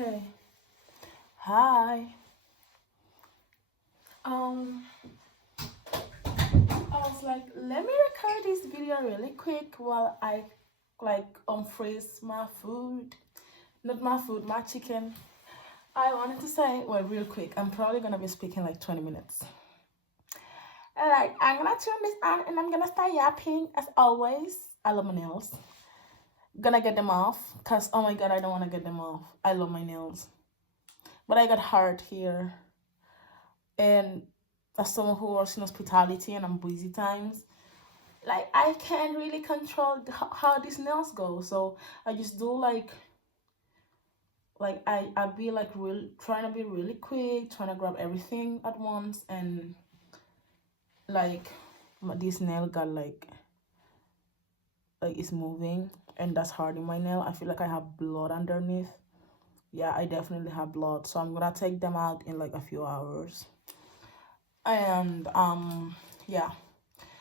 Okay. Hi. Um, I was like, let me record this video really quick while I freeze my food. Not my food, my chicken. I wanted to say, well, real quick, I'm probably gonna be speaking like 20 minutes. Alright, I'm gonna turn this on and I'm gonna start yapping as always. I love my nails. Gonna get them off, cause oh my god, I don't wanna get them off. I love my nails. But I got hurt here. And as someone who works in hospitality and I'm busy times, like I can't really control how these nails go. So I just do I be like real trying to be really quick, trying to grab everything at once, and like this nail got like it's moving, and that's hurting my nail. I feel like I have blood underneath. Yeah, I definitely have blood, so I'm gonna take them out in like a few hours. And yeah,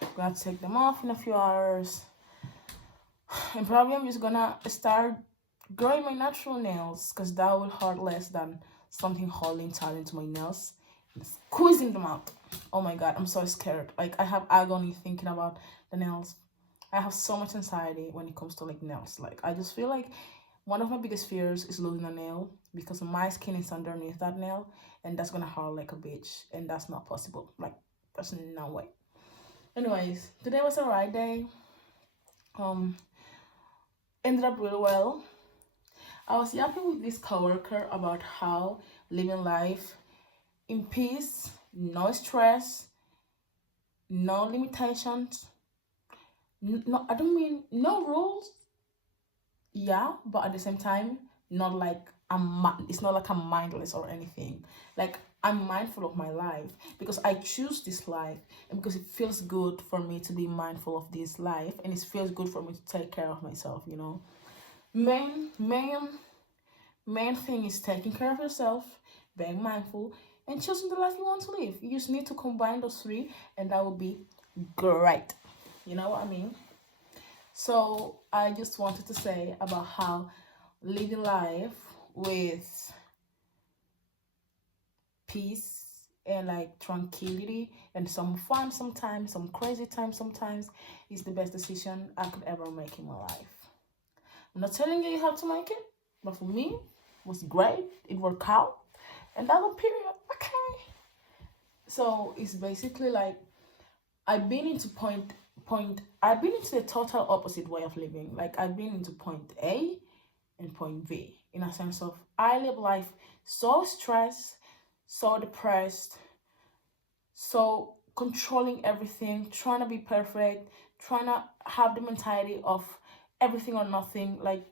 I'm gonna take them off in a few hours, and probably I'm just gonna start growing my natural nails, because that will hurt less than something holding tight into my nails and squeezing them out. Oh my god, I'm so scared. Like I have agony thinking about the nails. I have so much anxiety when it comes to like nails. Like I just feel like one of my biggest fears is losing a nail, because my skin is underneath that nail, and that's gonna hurt like a bitch, and that's not possible. Like there's no way. Anyways, today was a ride day. Ended up really well. I was yapping with this coworker about how living life in peace, no stress, no limitations. No, I don't mean no rules. Yeah, but at the same time, not like it's not like I'm mindless or anything. Like I'm mindful of my life because I choose this life, and because it feels good for me to be mindful of this life, and it feels good for me to take care of myself. Main thing is taking care of yourself, being mindful, and choosing the life you want to live. You just need to combine those three, and that will be great. You know what I mean? So I just wanted to say about how living life with peace and like tranquility and some fun sometimes, some crazy times sometimes, is the best decision I could ever make in my life. I'm not telling you how to make it, but for me, it was great. It worked out, and that was period. Okay. So it's basically like I've been into I've been into the total opposite way of living. Like I've been into point A and point B, in a sense of I live life so stressed, so depressed, so controlling everything, trying to be perfect, trying to have the mentality of everything or nothing, like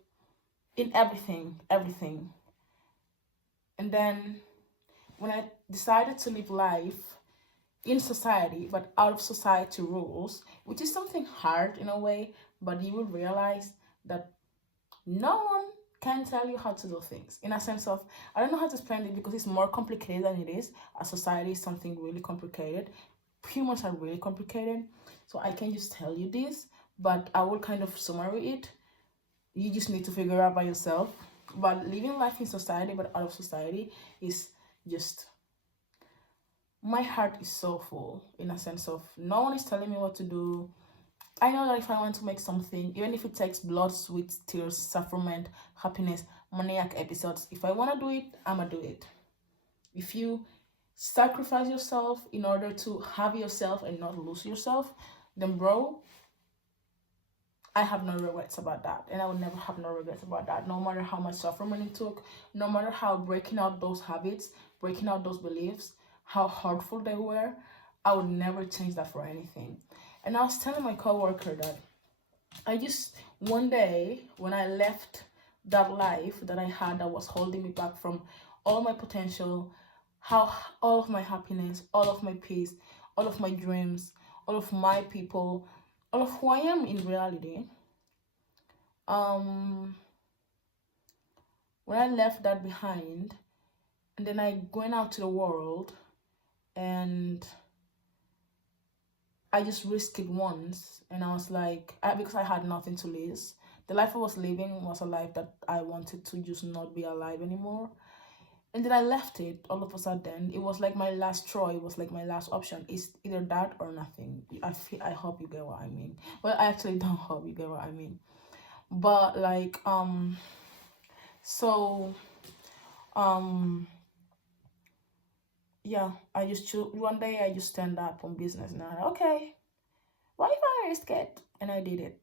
in everything. And then when I decided to live life in society but out of society rules, which is something hard in a way, but you will realize that no one can tell you how to do things, in a sense of I don't know how to explain it because it's more complicated than it is. A society is something really complicated. Humans are really complicated, so I can just tell you this, but I will kind of summary it. You just need to figure out by yourself. But living life in society but out of society is just, my heart is so full, in a sense of no one is telling me what to do. I know that if I want to make something, even if it takes blood, sweat, tears, suffering, happiness, maniac episodes, if I want to do it, I'ma do it. If you sacrifice yourself in order to have yourself and not lose yourself, then bro, I have no regrets about that, and I will never have no regrets about that, no matter how much suffering it took, no matter how breaking out those habits, breaking out those beliefs, how hurtful they were. I would never change that for anything. And I was telling my coworker that I just, one day when I left that life that I had that was holding me back from all my potential, how all of my happiness, all of my peace, all of my dreams, all of my people, all of who I am in reality, when I left that behind, and then I went out to the world, and I just risked it once, and I was like, because I had nothing to lose, The life I was living was a life that I wanted to just not be alive anymore. And then I left it all of a sudden. It was like my last straw. It was like my last option. It's either that or nothing. I hope you get what I mean. Well, I actually don't hope you get what I mean. But like so um yeah, I just choose one day I just stand up on business and I okay, what if I risk it? And I did it.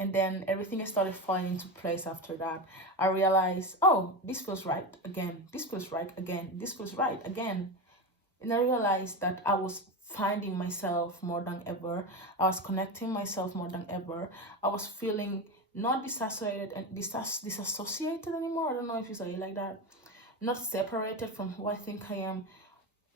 And then everything started falling into place after that. I realized, oh, this feels right again. This feels right again. This feels right again. And I realized that I was finding myself more than ever. I was connecting myself more than ever. I was feeling not disassociated and disassociated anymore. I don't know if you say it like that. Not separated from who I think I am.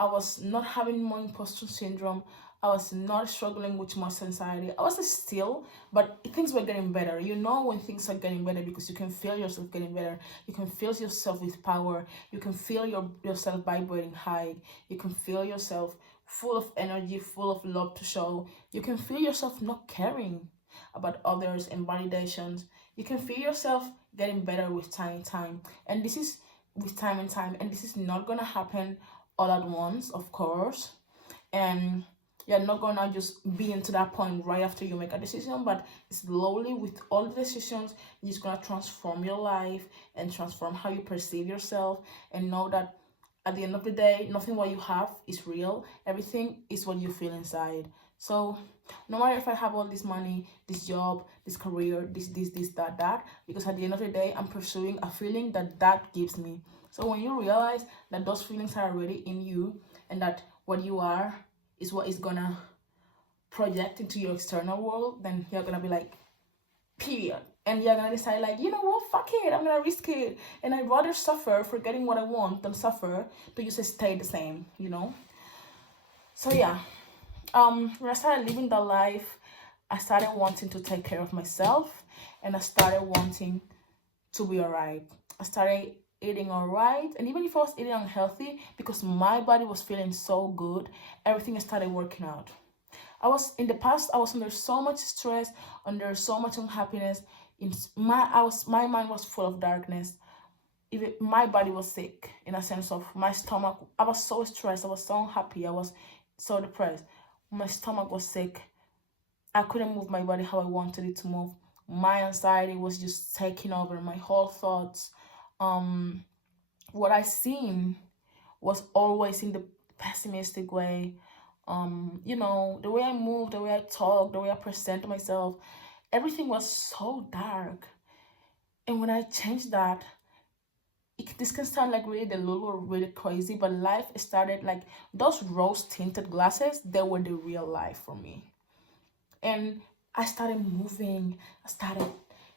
I was not having more imposter syndrome. I was not struggling with much anxiety. I was still, but things were getting better. You know when things are getting better because you can feel yourself getting better. You can feel yourself with power. You can feel yourself vibrating high. You can feel yourself full of energy, full of love to show. You can feel yourself not caring about others and validations. You can feel yourself getting better with time and time. And this is with time and time. And this is not gonna happen all at once, of course, and you're not gonna just be into that point right after you make a decision, but slowly with all the decisions you're just gonna transform your life and transform how you perceive yourself, and know that at the end of the day nothing what you have is real. Everything is what you feel inside. So no matter if I have all this money, this job, this career, this that, because at the end of the day I'm pursuing a feeling that gives me. So when you realize that those feelings are already in you, and that what you are is what is gonna project into your external world, then you're gonna be like, period. And you're gonna decide like, you know what, fuck it, I'm gonna risk it. And I'd rather suffer for getting what I want than suffer to just stay the same, you know? So yeah. When I started living that life, I started wanting to take care of myself, and I started wanting to be alright. I started eating alright, and even if I was eating unhealthy, because my body was feeling so good, everything started working out. In the past, I was under so much stress, under so much unhappiness. My mind was full of darkness. Even my body was sick, in a sense of my stomach. I was so stressed, I was so unhappy, I was so depressed. My stomach was sick. I couldn't move my body how I wanted it to move. My anxiety was just taking over my whole thoughts. What I seen was always in the pessimistic way. The way I move, the way I talk, the way I present myself, everything was so dark. And when I changed that, this can sound like really delulu or really crazy, but life started like those rose tinted glasses, they were the real life for me. And I started moving, I started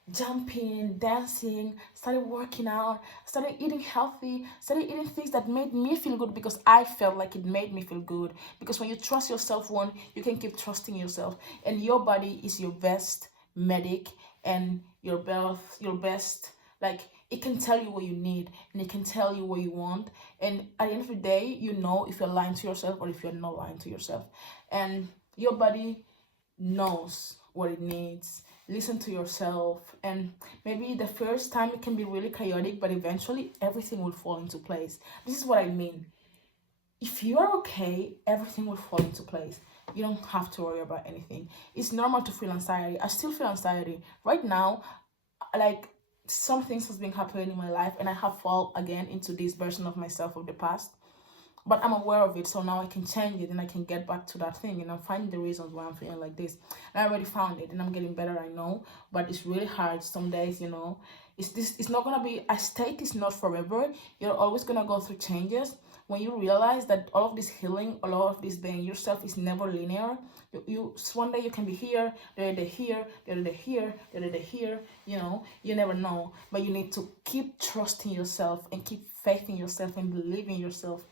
jumping, dancing, started working out, started eating healthy, started eating things that made me feel good because I felt like it made me feel good. Because when you trust yourself, one, you can keep trusting yourself, and your body is your best medic, and your best, like, it can tell you what you need, and it can tell you what you want, and at the end of the day, you know if you're lying to yourself or if you're not lying to yourself. And your body knows what it needs. Listen to yourself, and maybe the first time it can be really chaotic, but eventually everything will fall into place. This is what I mean. If you are okay, everything will fall into place. You don't have to worry about anything. It's normal to feel anxiety. I still feel anxiety right now. Like, some things has been happening in my life, and I have fall again into this version of myself of the past, but I'm aware of it, so now I can change it and I can get back to that thing, and I'm finding the reasons why I'm feeling like this. And I already found it, and I'm getting better, I know, but it's really hard some days, you know. It's not gonna be a state, is not forever. You're always gonna go through changes. When you realize that all of this healing, all of this being yourself is never linear, one day you can be here, the other day here, the other day here, the other day here, you know, you never know. But you need to keep trusting yourself and keep faith in yourself and believe in yourself.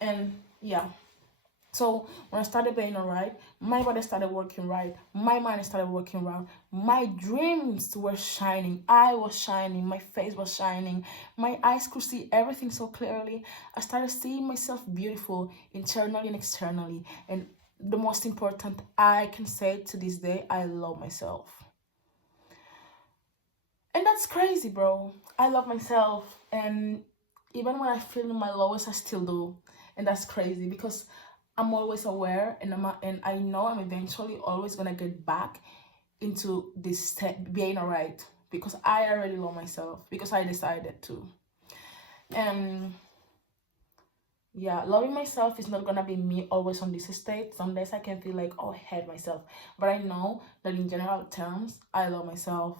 And yeah, so when I started being alright, my body started working right, my mind started working right, my dreams were shining, I was shining, my face was shining, my eyes could see everything so clearly. I started seeing myself beautiful internally and externally, and the most important, I can say to this day, I love myself. And that's crazy, bro. I love myself, and even when I feel my lowest, I still do. And that's crazy because I'm always aware, and and I know I'm eventually always gonna get back into this being alright, because I already love myself, because I decided to. And yeah, loving myself is not gonna be me always on this state. Some days I can feel like, oh, I hate myself, but I know that in general terms I love myself.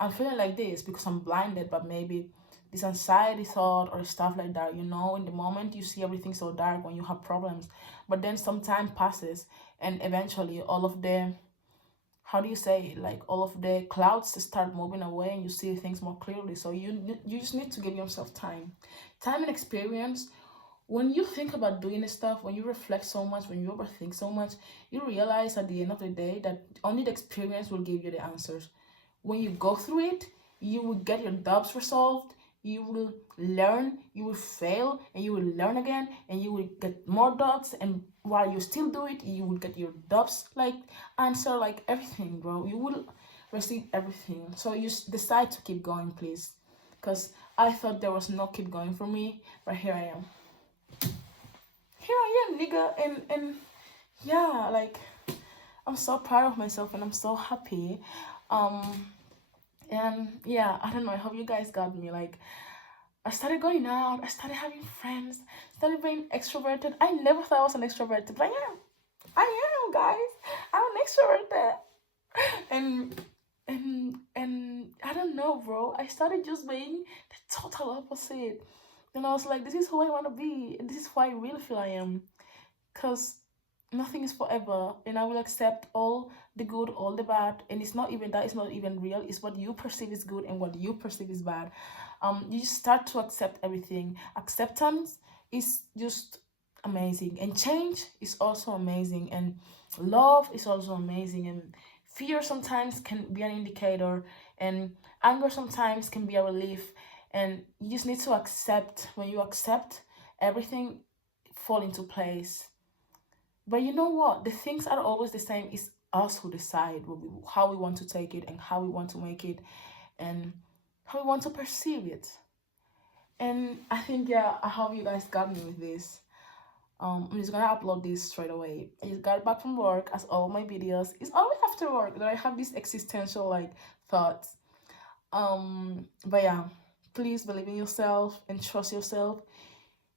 I'm feeling like this because I'm blinded, but maybe this anxiety thought or stuff like that, you know, in the moment you see everything so dark when you have problems, but then some time passes, and eventually all of the, how do you say it? Like all of the clouds start moving away and you see things more clearly. So you just need to give yourself time and experience. When you think about doing this stuff, when you reflect so much, when you overthink so much, you realize at the end of the day that only the experience will give you the answers. When you go through it, you will get your doubts resolved, you will learn, you will fail, and you will learn again, and you will get more doubts, and while you still do it, you will get your doubts like answer, like everything, bro. You will receive everything. So you decide to keep going, please, because I thought there was no keep going for me, but here I am. Here I am, nigga. And yeah, like, I'm so proud of myself and I'm so happy. And yeah, I don't know, I hope you guys got me. Like, I started going out, I started having friends, started being extroverted. I never thought I was an extroverted, but I am, guys. I'm an extroverted. And I don't know, bro, I started just being the total opposite. And I was like, this is who I want to be, and this is who I really feel I am. Because nothing is forever, and I will accept all the good, all the bad, and it's not even that, it's not even real, it's what you perceive is good and what you perceive is bad. You just start to accept everything. Acceptance is just amazing, and change is also amazing, and love is also amazing, and fear sometimes can be an indicator, and anger sometimes can be a relief. And you just need to accept. When you accept, everything fall into place. But you know what? The things are always the same. It's us who decide how we want to take it, and how we want to make it, and how we want to perceive it. And I think, yeah, I hope you guys got me with this. I'm just gonna upload this straight away. I just got back from work, as all my videos. It's always after work that I have these existential like thoughts. But yeah, please believe in yourself and trust yourself.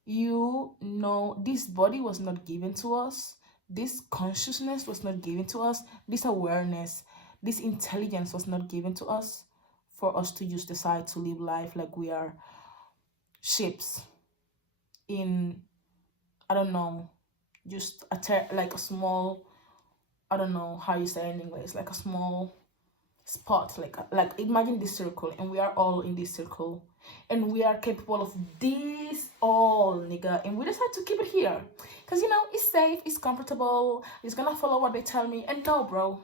You know, this body was not given to us, this consciousness was not given to us, this awareness, this intelligence was not given to us for us to just decide to live life like we are ships in, I don't know, just like a small, I don't know how you say it in English, like a small spot, like imagine this circle, and we are all in this circle, and we are capable of this all, nigga, and we decide to keep it here because, you know, it's safe, it's comfortable, it's gonna follow what they tell me. And no, bro,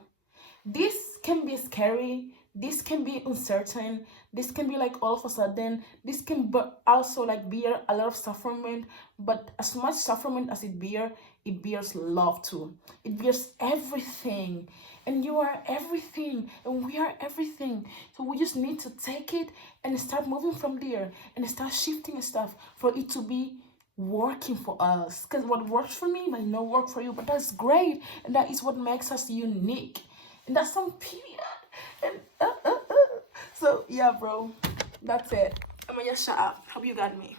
this can be scary, this can be uncertain, this can be like all of a sudden, this can also like bear a lot of suffering. But as much suffering as it bears love too. It bears everything, and you are everything, and we are everything. So we just need to take it and start moving from there, and start shifting stuff for it to be working for us. Because what works for me might not work for you, but that's great, and that is what makes us unique. And that's some period. And so yeah, bro, that's it. I'm gonna just shut up. Hope you got me.